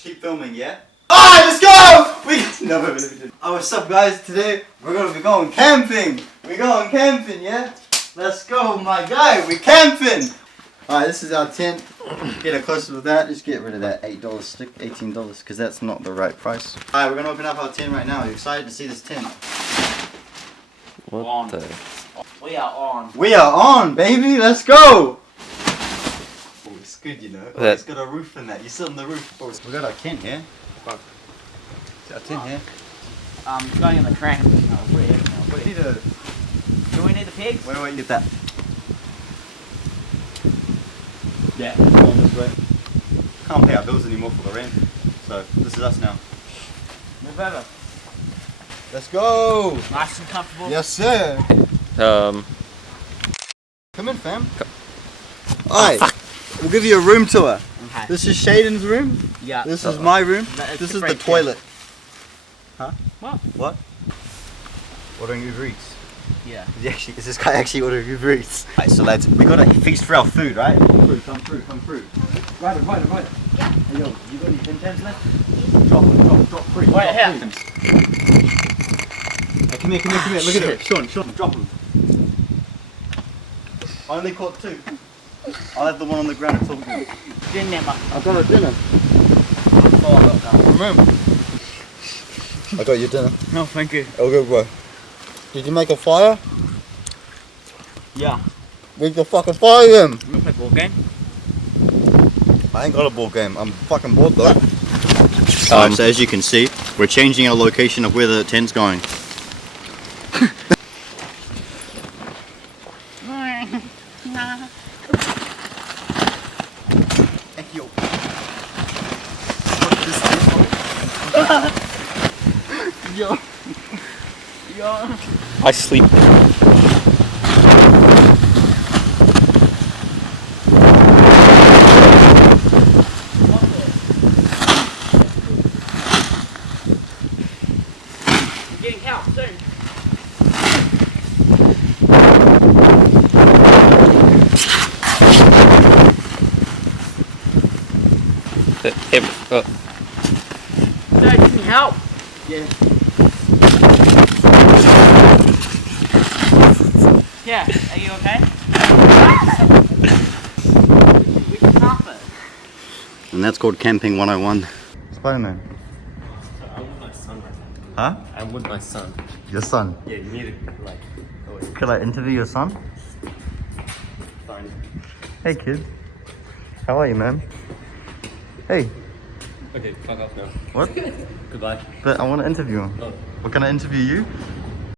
Just keep filming, yeah? Alright, let's go! No, oh, what's up, guys? Today we're gonna be going camping. We're going camping, yeah? Let's go, my guy. We're camping. Alright, this is our tent. Get it closer with that. Just get rid of that $8 stick, $18, because that's not the right price. Alright, we're gonna open up our tent right now. Are you excited to see this tent? What the? We are on. We are on, baby. Let's go. Oh, it's good, you know. Oh, it's got a roof in that. You sit on the roof. Oh, we got our tent here. Our tent here. Going in the crank. Do we need the pigs? Where do I get that? Yeah. On this way. Can't pay our bills anymore for the rent. So this is us now. Move over. Let's go. Nice and comfortable. Yes, sir. Come in, fam. Alright. We'll give you a room tour. Okay. This is Shaden's room. Yeah. This is my room. This is the toilet. Huh? What? Ordering Uber Eats. Yeah. Is this guy actually ordering Uber Eats? Alright, so lads, we gotta feast for our food, right? Come through. Ryder. Yeah. Hey, yo, you got any Tim-Tams left? Drop free. Wait, here. Hey, come here. Look at it. Sean, drop them. I only caught 2. I'll have the one on the ground until we go. Dinner. I've got a dinner. Remember? I got your dinner. No, thank you. Oh, good, bro. Did you make a fire? Yeah. Make the fucking fire then. You wanna play ball game? I ain't got a ball game. I'm fucking bored though. Alright, so as you can see, we're changing our location of where the tent's going. Yo. I sleep. Getting help soon. Dad, you need help. Yeah. Yeah, are you okay? We can help it. And that's called Camping 101. Spider-Man. I'm with my son right Huh? now. I'm with my son. Your son. Yeah, you need to like. Oh, Could I interview your son? fine. Hey kid. How are you, man? Hey. Okay, fuck off now. What? Goodbye. But I want to interview him. Oh. What, can I interview you?